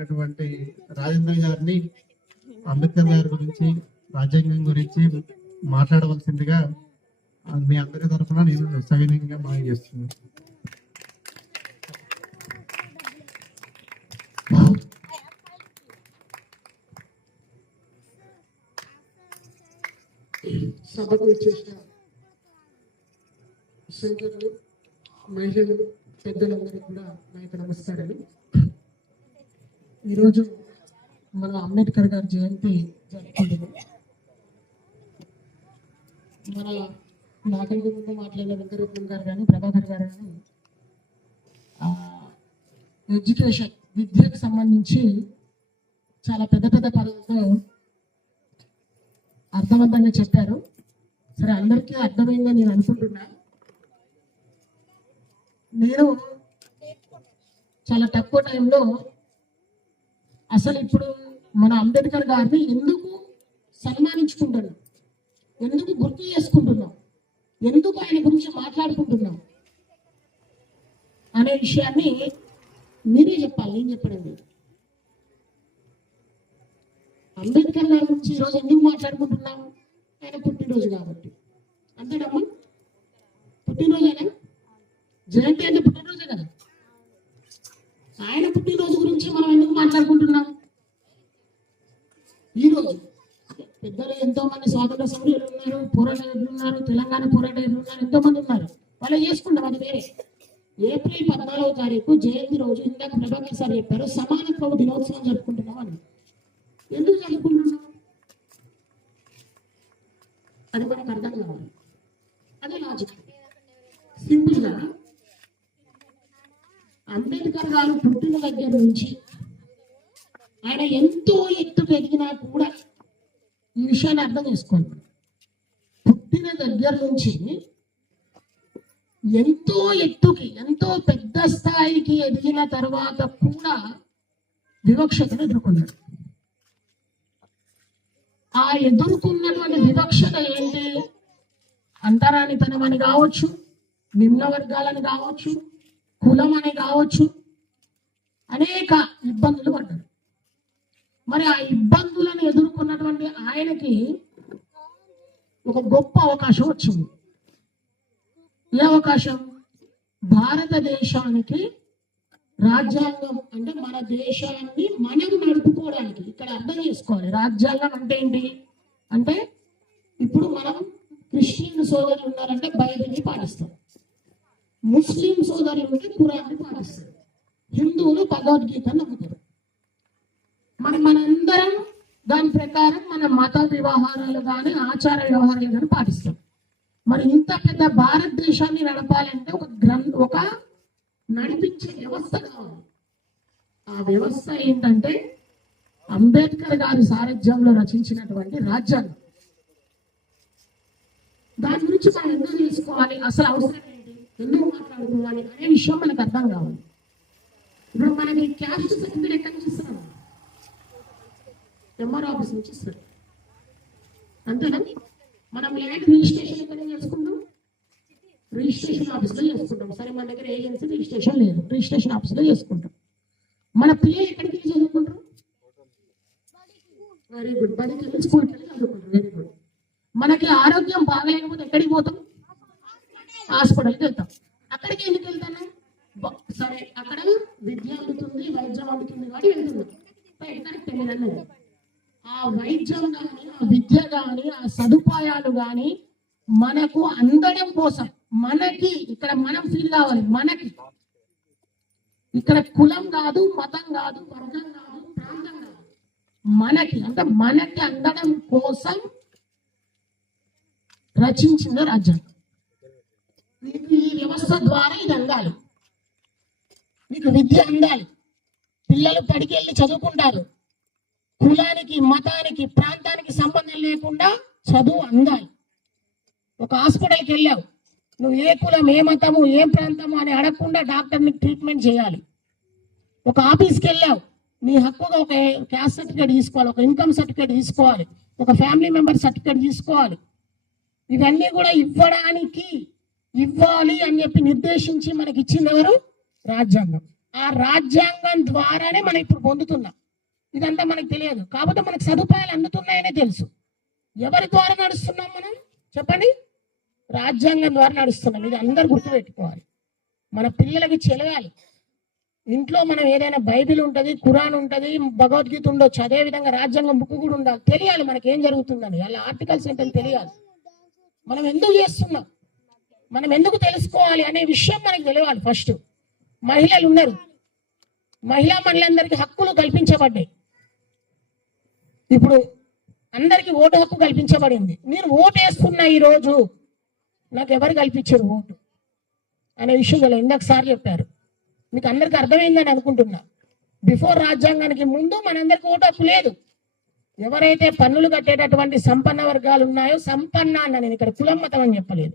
ఇచ్చినటువంటి రాజేంద్ర గారిని అంబేద్కర్ గారి గురించి రాజ్యాంగం గురించి మాట్లాడవలసిందిగా మీ అందరి తరఫున నేను సవినయంగా మనం చేస్తున్నాను. సభకు ఇచ్చేసిన శంకర్లు మహిళలు పెద్దలందరికీ కూడా నా యొక్క నమస్కారాలు. ఈరోజు మన అంబేద్కర్ గారి జయంతి జరుపుకుంటున్నాం. మన నాకంటే ముందు మాట్లాడిన వెంకటరత్నం గారు కానీ ప్రభాకర్ గారు కానీ ఎడ్యుకేషన్ విద్యకు సంబంధించి చాలా పెద్ద పెద్ద పదాలతో అర్థవంతంగా చెప్పారు. సరే అందరికీ అర్థమైందని నేను అనుకుంటున్నా. నేను చాలా తక్కువ టైంలో అసలు ఇప్పుడు మన అంబేద్కర్ గారిని ఎందుకు సన్మానించుకుంటున్నాం? ఎందుకు గుర్తు చేసుకుంటున్నాం? ఎందుకు ఆయన గురించి మాట్లాడుకుంటున్నాం? అనే విషయాన్ని మీరే చెప్పాలి నేను చెప్పడం లేదు. అంబేద్కర్ గారి గురించి ఈరోజు ఎందుకు మాట్లాడుకుంటున్నాము ఆయన పుట్టినరోజు కాబట్టి. అంతేనమ్మా? పుట్టినరోజేనా? జయంతి అంటే పుట్టినరోజే కదా? పుట్టినరోజు గురించి మనం ఎందుకు మాట్లాడుకుంటున్నాం? ఈరోజు పెద్దలు ఎంతో మంది స్వాతంత్ర సమరులు ఉన్నారు పోరాటలు ఉన్నారు తెలంగాణ పోరాటలు ఉన్నారు ఎంతో మంది ఉన్నారు. వాళ్ళు చేసుకుంటాం అది వేరే. ఏప్రిల్ పద్నాలుగో తారీఖు జయంతి రోజు ఇందాక ప్రభాకర్ సార్ చెప్పారు సమానత్వ దినోత్సవం జరుపుకుంటున్నాం అని. ఎందుకు జరుపుకుంటున్నాం? అది మనకు అర్థం కావాలి. అదే లాజిక్ సింపుల్గా అంబేద్కర్ గారు పుట్టిన దగ్గర నుంచి ఆయన ఎంతో ఎత్తుకు ఎదిగినా కూడా ఈ విషయాన్ని అర్థం చేసుకోండి. పుట్టిన దగ్గర నుంచి ఎంతో ఎత్తుకి ఎంతో పెద్ద స్థాయికి ఎదిగిన తర్వాత కూడా వివక్షతను ఎదుర్కొన్నాడు. ఆ ఎదుర్కొన్నటువంటి వివక్షత ఏంటి? అంతరానితనం అని కావచ్చు నిమ్న వర్గాలని కావచ్చు కులం అనే కావచ్చు అనేక ఇబ్బందులు పడ్డాడు. మరి ఆ ఇబ్బందులను ఎదుర్కొన్నటువంటి ఆయనకి ఒక గొప్ప అవకాశం వచ్చింది. ఏ అవకాశం? భారతదేశానికి రాజ్యాంగం అంటే మన దేశాన్ని మనం నడుపుకోవడానికి. ఇక్కడ అర్థం చేసుకోవాలి. రాజ్యాంగం అంటే ఏంటి? అంటే ఇప్పుడు మనం క్రిస్టియన్ సోదరులు ఉన్నారంటే బైబిల్ని పాటిస్తాం. ముస్లిం సోదరులకి కురాన్ని పాటిస్తారు. హిందువులు భగవద్గీతను నమ్ముతారు. మరి మనందరం దాని ప్రకారం మన మత వ్యవహారాలు కానీ ఆచార వ్యవహారాలు కానీ పాటిస్తాం. మరి ఇంత పెద్ద భారతదేశాన్ని నడపాలంటే ఒక గ్రంథ ఒక నడిపించే వ్యవస్థ కావాలి. ఆ వ్యవస్థ ఏంటంటే అంబేద్కర్ గారి సారథ్యంలో రచించినటువంటి రాజ్యాంగం. దాని గురించి మనం ఎందుకు తెలుసుకోవాలి? అసలు అవసరం ఎందుకు మాట్లాడుకోవాలి అనే విషయం మనకు అర్థం కావాలి. ఇప్పుడు మనకి క్యాస్ట్ సర్టిఫికేట్ ఎక్కడి నుంచి ఇస్తారు ఎంఆర్ ఆఫీస్ నుంచి ఇస్తారు అంతేనా? మనం ల్యాండ్ రిజిస్ట్రేషన్ ఎక్కడ చేసుకుంటాం? రిజిస్ట్రేషన్ ఆఫీస్లో చేసుకుంటాం. సరే మన దగ్గర ఏజెన్సీ రిజిస్ట్రేషన్ లేదు. రిజిస్ట్రేషన్ ఆఫీస్లో చేసుకుంటాం. మన పిల్లలు ఎక్కడికి వెళ్ళి చదువుకుంటారు? వెరీ గుడ్ బడికి వెళ్ళి స్కూల్కి వెళ్ళి చదువుకుంటారు. వెరీ గుడ్ మనకి ఆరోగ్యం బాగలేకపోతే ఎక్కడికి పోతాం? హాస్పిటల్కి వెళ్తాం. అక్కడికి ఎందుకు వెళ్తాను? సరే అక్కడ విద్య అందుతుంది వైద్యం అందుతుంది కాబట్టి వెళ్తున్నాం. ఎక్కడికి తెలియదు ఆ వైద్యం కానీ ఆ విద్య కానీ ఆ సదుపాయాలు కానీ మనకు అందడం కోసం మనకి ఇక్కడ మనం ఫీల్ కావాలి మనకి. ఇక్కడ కులం కాదు మతం కాదు వర్గం కాదు ప్రాంతం కాదు. మనకి అంటే మనకి అందడం కోసం రచించిన రాజ్యాంగం. నీకు ఈ వ్యవస్థ ద్వారా ఇది అందాలి. నీకు విద్య అందాలి. పిల్లలు పడికి వెళ్ళి చదువుకుంటారు. కులానికి మతానికి ప్రాంతానికి సంబంధం లేకుండా చదువు అందాలి. ఒక హాస్పిటల్కి వెళ్ళావు. నువ్వు ఏ కులం ఏ మతము ఏ ప్రాంతము అని అడగకుండా డాక్టర్ని ట్రీట్మెంట్ చేయాలి. ఒక ఆఫీస్కి వెళ్ళావు. నీ హక్కుగా ఒక క్యాస్ట్ సర్టిఫికేట్ తీసుకోవాలి. ఒక ఇన్కమ్ సర్టిఫికేట్ తీసుకోవాలి. ఒక ఫ్యామిలీ మెంబర్ సర్టిఫికేట్ తీసుకోవాలి. ఇవన్నీ కూడా ఇవ్వడానికి ఇవ్వాలి అని చెప్పి నిర్దేశించి మనకి ఇచ్చింది ఎవరు రాజ్యాంగం. ఆ రాజ్యాంగం ద్వారానే మనం ఇప్పుడు పొందుతున్నాం. ఇదంతా మనకు తెలియదు. కాకపోతే మనకు సదుపాయాలు అందుతున్నాయనే తెలుసు. ఎవరి ద్వారా నడుస్తున్నాం మనం? చెప్పండి. రాజ్యాంగం ద్వారా నడుస్తున్నాం. ఇది అందరు గుర్తుపెట్టుకోవాలి. మన పిల్లలకి చెలగాలి. ఇంట్లో మనం ఏదైనా బైబిల్ ఉంటది ఖురాన్ ఉంటది భగవద్గీత ఉండొచ్చు. అదే విధంగా రాజ్యాంగం బుక్ కూడా ఉండాలి. తెలియాలి మనకి ఏం జరుగుతుందని. అలా ఆర్టికల్స్ ఏంటని తెలియాలి. మనం ఎందుకు చేస్తున్నాం? మనం ఎందుకు తెలుసుకోవాలి అనే విషయం మనకు తెలియాలి ఫస్ట్ మహిళలు ఉన్నారు. మహిళా మహిళలందరికీ హక్కులు కల్పించబడ్డాయి. ఇప్పుడు అందరికీ ఓటు హక్కు కల్పించబడింది. నేను ఓటు వేస్తున్నా ఈరోజు నాకు ఎవరు కల్పించారు ఓటు? అనే విషయం ఇలా ఇందాకసారి చెప్పారు. మీకు అందరికి అర్థమైందని అనుకుంటున్నా. బిఫోర్ రాజ్యాంగానికి ముందు మనందరికి ఓటు హక్కు లేదు. ఎవరైతే పన్నులు కట్టేటటువంటి సంపన్న వర్గాలు ఉన్నాయో సంపన్న అన్న నేను ఇక్కడ కులం మతం అని చెప్పలేదు.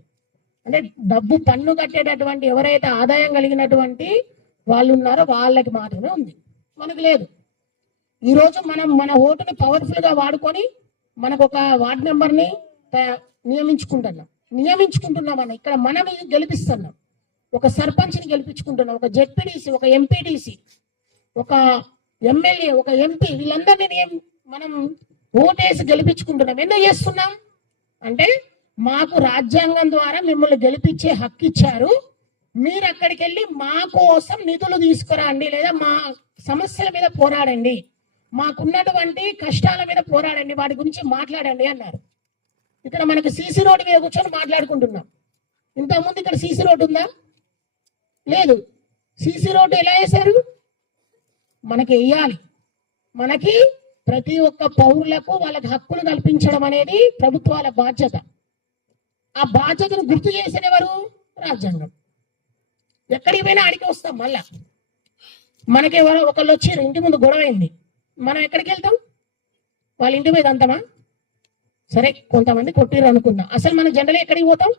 అంటే డబ్బు పన్ను కట్టేటటువంటి ఎవరైతే ఆదాయం కలిగినటువంటి వాళ్ళు ఉన్నారో వాళ్ళకి మాత్రమే ఉంది. మనకు లేదు. ఈ రోజు మనం మన ఓటుని పవర్ఫుల్గా వాడుకొని మనకు ఒక వార్డ్ మెంబర్ని నియమించుకుంటున్నాం. నియమించుకుంటున్నామని ఇక్కడ మనం గెలిపిస్తున్నాం. ఒక సర్పంచ్ని గెలిపించుకుంటున్నాం ఒక జెడ్పీడీసీ ఒక ఎంపీడీసీ ఒక ఎమ్మెల్యే ఒక ఎంపీ వీళ్ళందరినీ మనం ఓటేసి గెలిపించుకుంటున్నాం. ఎందుకు చేస్తున్నాం? అంటే మాకు రాజ్యాంగం ద్వారా మిమ్మల్ని గెలిపించే హక్కు ఇచ్చారు. మీరు అక్కడికి వెళ్ళి మా కోసం నిధులు తీసుకురండి లేదా మా సమస్యల మీద పోరాడండి. మాకున్నటువంటి కష్టాల మీద పోరాడండి. వాటి గురించి మాట్లాడండి అన్నారు. ఇక్కడ మనకి సీసీ రోడ్డు మీద కూర్చొని మాట్లాడుకుంటున్నాం. ఇంతకుముందు ఇక్కడ సీసీ రోడ్డు ఉందా? లేదు. సీసీ రోడ్డు ఎలా వేశారు? మనకి వెయ్యాలి మనకి ప్రతి ఒక్క పౌరులకు వాళ్ళకి హక్కులు కల్పించడం అనేది ప్రభుత్వాల బాధ్యత. ఆ బాధ్యతను గుర్తు చేసిన ఎవరు? రాజ్యాంగం. ఎక్కడికి పోయినా ఆడికి వస్తాం మళ్ళా. మనకి ఎవరో ఒకళ్ళు వచ్చి ఇంటి ముందు గొడవ అయింది. మనం ఎక్కడికి వెళ్తాం? వాళ్ళ ఇంటి మీద అంతమా? సరే కొంతమంది కొట్టిరు అనుకుందాం అసలు మన జనరల్ ఎక్కడికి పోతాం?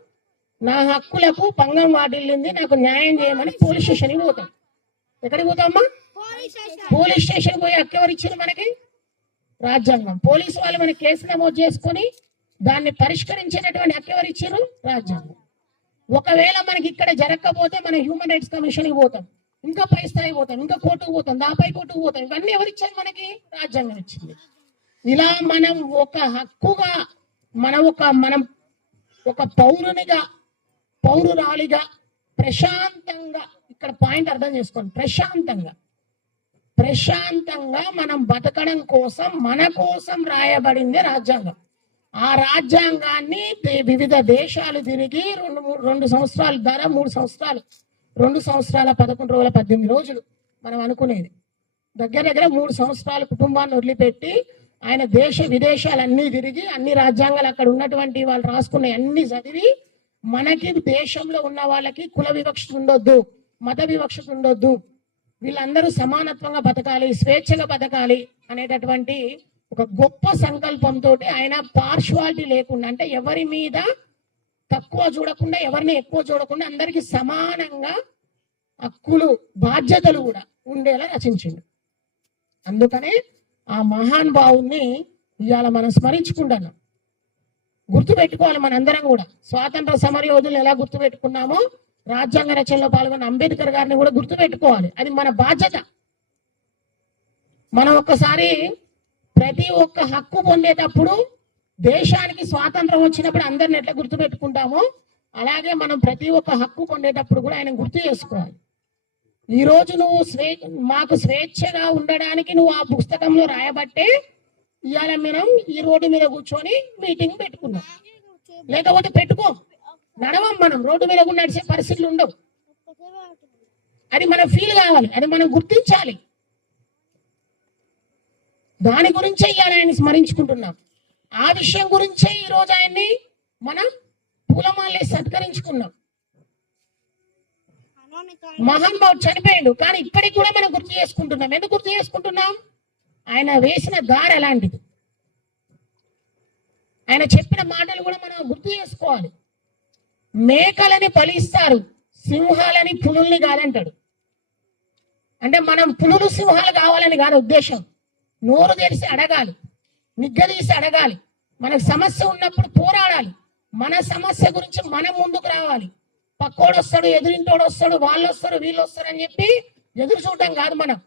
నా హక్కులకు భంగం వాటిల్లింది నాకు న్యాయం చేయమని పోలీస్ స్టేషన్కి పోతాం. ఎక్కడికి పోతామమ్మా? Police station. పోయి హక్కు ఎవరు ఇచ్చారు మనకి? రాజ్యాంగం. పోలీసు వాళ్ళు మన కేసు నమోదు చేసుకొని దాన్ని పరిష్కరించేటటువంటి హక్కు ఎవరు ఇచ్చారు? రాజ్యాంగం. ఒకవేళ మనకి ఇక్కడ జరగకపోతే మన హ్యూమన్ రైట్స్ కమిషన్కి పోతాం. ఇంకా పై స్థాయి పోతాం ఇంకా కోర్టుకు పోతాం దాపై కోర్టుకు పోతాం. ఇవన్నీ ఎవరు ఇచ్చారు మనకి? రాజ్యాంగం ఇచ్చింది. ఇలా మనం ఒక హక్కుగా మనం ఒక మనం ఒక పౌరునిగా పౌరురాలిగా ప్రశాంతంగా ఇక్కడ పాయింట్ అర్థం చేసుకోండి. ప్రశాంతంగా. ప్రశాంతంగా మనం బతకడం కోసం మన కోసం రాయబడింది రాజ్యాంగం. ఆ రాజ్యాంగాన్ని వివిధ దేశాలు తిరిగి రెండు మూడు రెండు సంవత్సరాల ధర మూడు సంవత్సరాలు రెండు సంవత్సరాల పదకొండు రోజుల పద్దెనిమిది రోజులు మనం అనుకునేది. దగ్గర దగ్గర మూడు సంవత్సరాల కుటుంబాన్ని వదిలిపెట్టి ఆయన దేశ విదేశాలన్నీ తిరిగి అన్ని రాజ్యాంగాలు అక్కడ ఉన్నటువంటి వాళ్ళు రాసుకున్న అన్ని చదివి మనకి దేశంలో ఉన్న వాళ్ళకి కుల వివక్ష ఉండొద్దు మత వివక్ష ఉండొద్దు. వీళ్ళందరూ సమానత్వంగా బతకాలి స్వేచ్ఛగా బతకాలి అనేటటువంటి ఒక గొప్ప సంకల్పంతో ఆయన పార్షువాలిటీ లేకుండా అంటే ఎవరి మీద తక్కువ చూడకుండా ఎవరిని ఎక్కువ చూడకుండా అందరికి సమానంగా హక్కులు బాధ్యతలు కూడా ఉండేలా రచించిండు. అందుకనే ఆ మహాన్ భావుని ఇవాళ మనం స్మరించుకుంటున్నాం గుర్తు పెట్టుకోవాలి మనందరం కూడా. స్వాతంత్ర సమరయోధులు ఎలా గుర్తు పెట్టుకున్నామో రాజ్యాంగ రచనలో పాల్గొన్న అంబేద్కర్ గారిని కూడా గుర్తుపెట్టుకోవాలి. అది మన బాధ్యత. మనం ఒక్కసారి ప్రతి ఒక్క హక్కు పొందేటప్పుడు దేశానికి స్వాతంత్రం వచ్చినప్పుడు అందరిని ఎట్లా గుర్తు పెట్టుకుంటామో అలాగే మనం ప్రతి ఒక్క హక్కు పొందేటప్పుడు కూడా ఆయన గుర్తు చేసుకోవాలి. ఈ రోజు నువ్వు స్వే మాకు స్వేచ్ఛగా ఉండడానికి నువ్వు ఆ పుస్తకంలో రాయబట్టే ఇవాళ మనం ఈ రోడ్డు మీద కూర్చొని మీటింగ్ పెట్టుకున్నాం. లేకపోతే పెట్టుకో. నడవం మనం. రోడ్డు మీద కూడా నడిచే పరిస్థితులు ఉండవు. అది మనం ఫీల్ కావాలి. అది మనం గుర్తించాలి. దాని గురించే ఇవాళ ఆయన స్మరించుకుంటున్నాం. ఆ విషయం గురించే ఈ రోజు ఆయన్ని మనం పూలమాలే సత్కరించుకున్నాం. మహానుభావుడు చనిపోయాడు కానీ ఇప్పటికి కూడా మనం గుర్తు చేసుకుంటున్నాం. ఎందుకు గుర్తు చేసుకుంటున్నాం? ఆయన వేసిన దారి ఎలాంటిది? ఆయన చెప్పిన మాటలు కూడా మనం గుర్తు చేసుకోవాలి. మేకలని ఫలిస్తారు సింహాలని పులుల్ని కాదంటాడు. అంటే మనం పులులు సింహాలు కావాలని కాదు ఉద్దేశం. నోరు తెరిచి అడగాలి నిగ్గదీసి అడగాలి. మనకు సమస్య ఉన్నప్పుడు పోరాడాలి. మన సమస్య గురించి మనం ముందుకు రావాలి. పక్కోడు వస్తాడు ఎదురింటోడు వస్తాడు వాళ్ళు వస్తారు వీళ్ళు వస్తారు అని చెప్పి ఎదురు చూడటం కాదు మనం.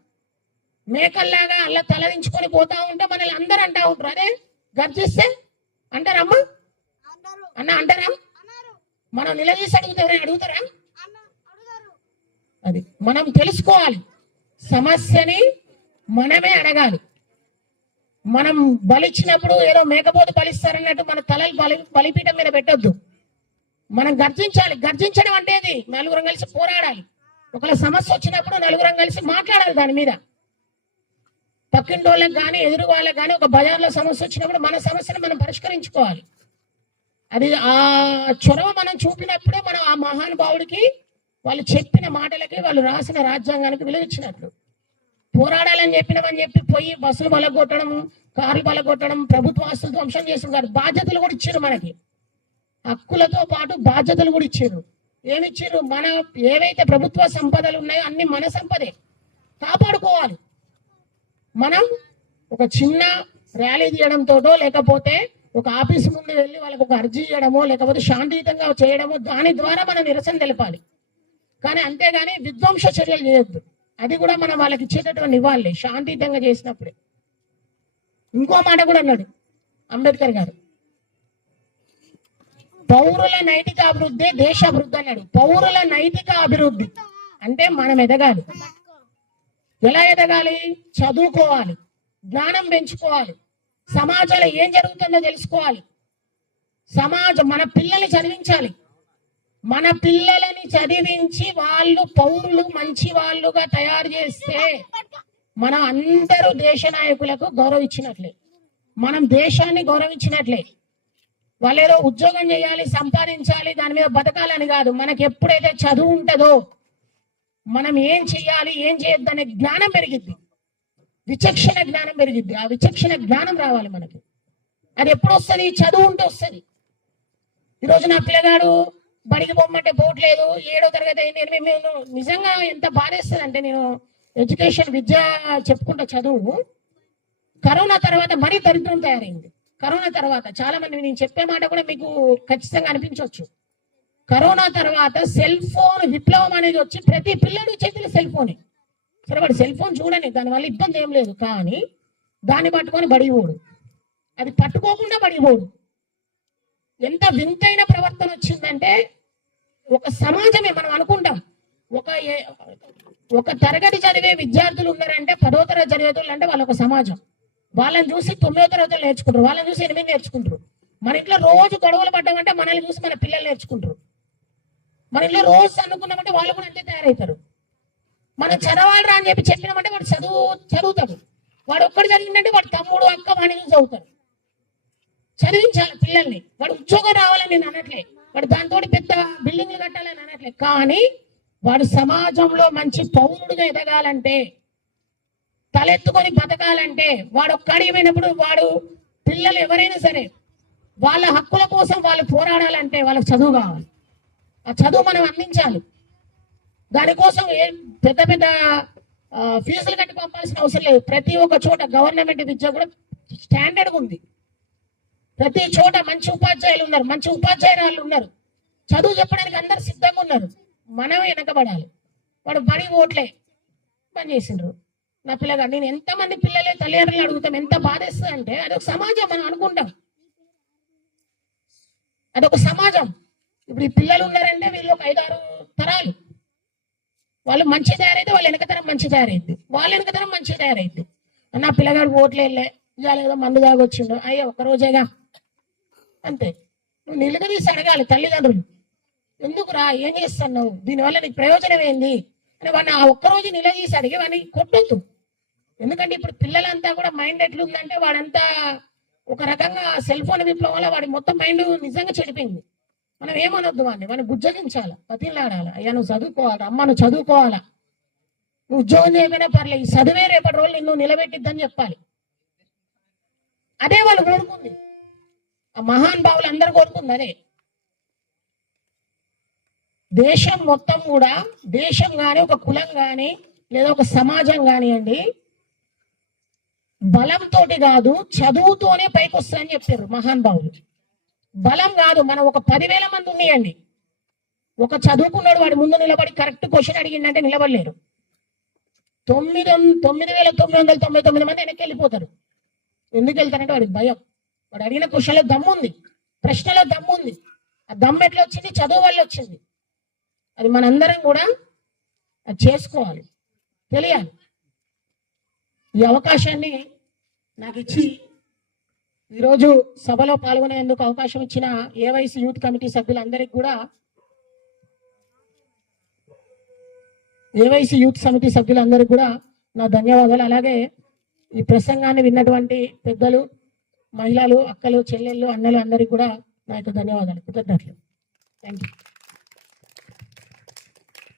మేకల్లాగా అలా తలదించుకొని పోతా ఉంటే మనల్ని అందరూ అంటా ఉంటారు. అదే గర్జిస్తే అంటారమ్మా? అన్న అంటారా? మనం నిలదీసి అడుగుతారు అడుగుతారా? అది మనం తెలుసుకోవాలి. సమస్యని మనమే అడగాలి. మనం బలిచ్చినప్పుడు ఏదో మేకపోతు బలిస్తారన్నట్టు మన తలలు బలి బలిపీఠం మీద పెట్టొద్దు. మనం గర్జించాలి. గర్జించడం అంటే ఇది నలుగురం కలిసి పోరాడాలి. ఒకవేళ సమస్య వచ్చినప్పుడు నలుగురం కలిసి మాట్లాడాలి దాని మీద. పక్కింటి వాళ్ళకి కానీ ఎదురు వాళ్ళకి కానీ ఒక బజార్లో సమస్య వచ్చినప్పుడు మన సమస్యను మనం పరిష్కరించుకోవాలి. అది ఆ చొరవ మనం చూపినప్పుడే మనం ఆ మహానుభావుడికి వాళ్ళు చెప్పిన మాటలకి వాళ్ళు రాసిన రాజ్యాంగానికి విలువ ఇచ్చినట్లు పోరాడాలని చెప్పినవని చెప్పి పోయి బస్సులు బలగొట్టడం కార్లు బలగొట్టడం ప్రభుత్వ ఆస్తులు ధ్వంసం చేస్తున్నారు బాధ్యతలు కూడా ఇచ్చారు మనకి. హక్కులతో పాటు బాధ్యతలు కూడా ఇచ్చారు. ఏమిచ్చారు? మన ఏవైతే ప్రభుత్వ సంపదలు ఉన్నాయో అన్ని మన సంపదే. కాపాడుకోవాలి. మనం ఒక చిన్న ర్యాలీ తీయడంతో లేకపోతే ఒక ఆఫీస్ ముందు వెళ్ళి వాళ్ళకి ఒక అర్జీ చేయడమో లేకపోతే శాంతియుతంగా చేయడమో దాని ద్వారా మనం నిరసన తెలపాలి. కానీ అంతేగాని విధ్వంస చర్యలు చేయొద్దు. అది కూడా మనం వాళ్ళకి ఇచ్చేటటువంటి ఇవ్వాలి శాంతియుతంగా చేసినప్పుడే. ఇంకో మాట కూడా అన్నాడు అంబేద్కర్ గారు. పౌరుల నైతిక అభివృద్ధి దేశ అభివృద్ధి అన్నాడు. పౌరుల నైతిక అభివృద్ధి అంటే మనం ఎదగాలి. ఎలా ఎదగాలి? చదువుకోవాలి జ్ఞానం పెంచుకోవాలి సమాజంలో ఏం జరుగుతుందో తెలుసుకోవాలి. సమాజం మన పిల్లల్ని చదివించాలి. మన పిల్లలని చదివించి వాళ్ళు పౌరులు మంచి వాళ్ళుగా తయారు చేస్తే మన అందరూ దేశ నాయకులకు గౌరవించినట్లే. మనం దేశాన్ని గౌరవించినట్లే. వాళ్ళు ఏదో ఉద్యోగం చేయాలి సంపాదించాలి దాని మీద బతకాలని కాదు. మనకి ఎప్పుడైతే చదువు ఉంటుందో మనం ఏం చేయాలి ఏం చేయొద్దు అనే జ్ఞానం పెరిగిద్ది. విచక్షణ జ్ఞానం పెరిగిద్ది. ఆ విచక్షణ జ్ఞానం రావాలి మనకి. అది ఎప్పుడు వస్తుంది? చదువు ఉంటే వస్తుంది. ఈరోజు నా పిల్లగాడు బడికి పోమంటే పోవట్లేదు ఏడో తరగతి అయింది. ఎనిమిది నేను నిజంగా ఎంత బాధేస్తుంది అంటే నేను ఎడ్యుకేషన్ విద్య చెప్పుకుంటే చదువు. కరోనా తర్వాత మరీ దరిద్రం తయారైంది. కరోనా తర్వాత చాలా మంది నేను చెప్పే మాట కూడా మీకు ఖచ్చితంగా అనిపించవచ్చు కరోనా తర్వాత సెల్ ఫోన్ విప్లవం అనేది వచ్చి ప్రతి పిల్లడు చేతిలో సెల్ ఫోనే. సరే వాడు సెల్ ఫోన్ చూడని దానివల్ల ఇబ్బంది ఏం లేదు. కానీ దాన్ని పట్టుకొని బడిపోడు అది పట్టుకోకుండా బడిపోడు ఎంత వింతైన ప్రవర్తన వచ్చిందంటే ఒక సమాజమే మనం అనుకుంటాం. ఒక ఒక తరగతి చదివే విద్యార్థులు ఉన్నారంటే పదో తరగతి చదివేతులు అంటే వాళ్ళ ఒక సమాజం. వాళ్ళని చూసి తొమ్మిదో తరగతులు నేర్చుకుంటారు. వాళ్ళని చూసి ఎనిమిది నేర్చుకుంటారు. మన ఇంట్లో రోజు గొడవలు పడ్డామంటే మనల్ని చూసి మన పిల్లలు నేర్చుకుంటారు. మన ఇంట్లో రోజు అనుకున్నామంటే వాళ్ళు కూడా అంతే తయారవుతారు. మనం చదవాలరా అని చెప్పి చెప్పినామంటే వాడు చదువు చదువుతాడు. వాడు ఒక్కడు చదివిందంటే వాడు తమ్ముడు అక్క వాడిని చూసి చదువుతాడు. చదివించాలి పిల్లల్ని. వాడు ఉద్యోగం రావాలని నేను అనట్లే. వాడు దాంతో పెద్ద బిల్డింగ్లు కట్టాలని అనట్లే. కానీ వాడు సమాజంలో మంచి పౌరుడుగా ఎదగాలంటే తలెత్తుకొని బతకాలంటే వాడు ఒక్కడికి వాడు పిల్లలు ఎవరైనా సరే వాళ్ళ హక్కుల కోసం వాళ్ళు పోరాడాలంటే వాళ్ళకి చదువు కావాలి. ఆ చదువు మనం అందించాలి. దానికోసం ఏ- పెద్ద పెద్ద ఫీజులు కట్టి పంపాల్సిన అవసరం లేదు. ప్రతి ఒక్క చోట గవర్నమెంట్ విద్య కూడా స్టాండర్డ్ ఉంది. ప్రతి చోట మంచి ఉపాధ్యాయులు ఉన్నారు మంచి ఉపాధ్యాయురాలు ఉన్నారు. చదువు చెప్పడానికి అందరు సిద్ధంగా ఉన్నారు. మనమే వెనకబడాలి. వాడు బడి ఓట్లే. పని చేసిండ్రు. నా పిల్లగా నేను ఎంతమంది పిల్లలే తల్లిదండ్రులు అడుగుతాం ఎంత బాధేస్తుంది అంటే అదొక సమాజం మనం అనుకుంటాం. అదొక సమాజం. ఇప్పుడు ఈ పిల్లలు ఉన్నారంటే వీళ్ళు ఒక ఐదారు తరాలు. వాళ్ళు మంచి తయారైతే వాళ్ళ వెనకతరం మంచి తయారైంది వాళ్ళ వెనకతరం మంచి తయారైంది నా పిల్లగాడు ఓట్లేళ్ళే వెళ్ళే ఇవాళ ఏదో మందు దాగొచ్చిండు అయ్యా ఒక్క రోజేగా. అంతే. నువ్వు నిలుగదీసి అడగాలి తల్లిదండ్రులు. ఎందుకురా? ఏం చేస్తున్నావు? దీనివల్ల నీకు ప్రయోజనం ఏంది? అని వాడిని ఆ ఒక్కరోజు నిలదీసి అడిగి వాడిని కొట్టొద్దు. ఎందుకంటే ఇప్పుడు పిల్లలంతా కూడా మైండ్ ఎట్లుందంటే వాడంతా ఒక రకంగా సెల్ ఫోన్ విప్లవం వల్ల వాడి మొత్తం మైండ్ నిజంగా చెడిపోయింది. మనం ఏమనొద్దు వాడిని? వాడిని గుజ్జగించాలి బతిలాడాలి? అయ్యా నువ్వు చదువుకోవాలి? అమ్మ నువ్వు చదువుకోవాలా? నువ్వు ఉద్యోగం చేయమైనా పర్లేదు. చదివే రేపటి రోజులు నువ్వు నిలబెట్టిద్దని చెప్పాలి. అదే వాళ్ళు కోరుకుంది. మహాన్ భావులు అందరు కోరుకుంది అదే. దేశం మొత్తం కూడా దేశం కానీ ఒక కులం కానీ లేదా ఒక సమాజం కానివ్వండి బలంతో కాదు చదువుతోనే పైకి వస్తాయని చెప్పారు మహాన్ బావులు బలం కాదు మనం ఒక పదివేల మంది ఉన్నాయండి. ఒక చదువుకున్నాడు వాడు ముందు నిలబడి కరెక్ట్ క్వశ్చన్ అడిగిందంటే నిలబడలేరు తొమ్మిది తొమ్మిది వేల తొమ్మిది వందల తొంభై తొమ్మిది మంది వెనక్కి వెళ్ళిపోతారు. ఎందుకు వెళ్తారంటే వాడికి భయం. వాడు అడిగిన క్వశ్చన్లో దమ్ము ఉంది. ప్రశ్నలో దమ్ము ఉంది. ఆ దమ్ము ఎట్లా వచ్చింది? చదువు వల్ల వచ్చింది. అది మనందరం కూడా అది చేసుకోవాలి. తెలియాలి. ఈ అవకాశాన్ని నాకు ఇచ్చి ఈరోజు సభలో పాల్గొనేందుకు అవకాశం ఇచ్చిన ఏవైసీ యూత్ కమిటీ సభ్యులందరికీ కూడా ఏవైసీ యూత్ సమితి సభ్యులందరికీ కూడా నా ధన్యవాదాలు. అలాగే ఈ ప్రసంగాన్ని విన్నటువంటి పెద్దలు మహిళలు అక్కలు చెల్లెళ్ళు అన్నలు అందరికీ కూడా నా యొక్క ధన్యవాదాలు. కృతజ్ఞతలు. Thank you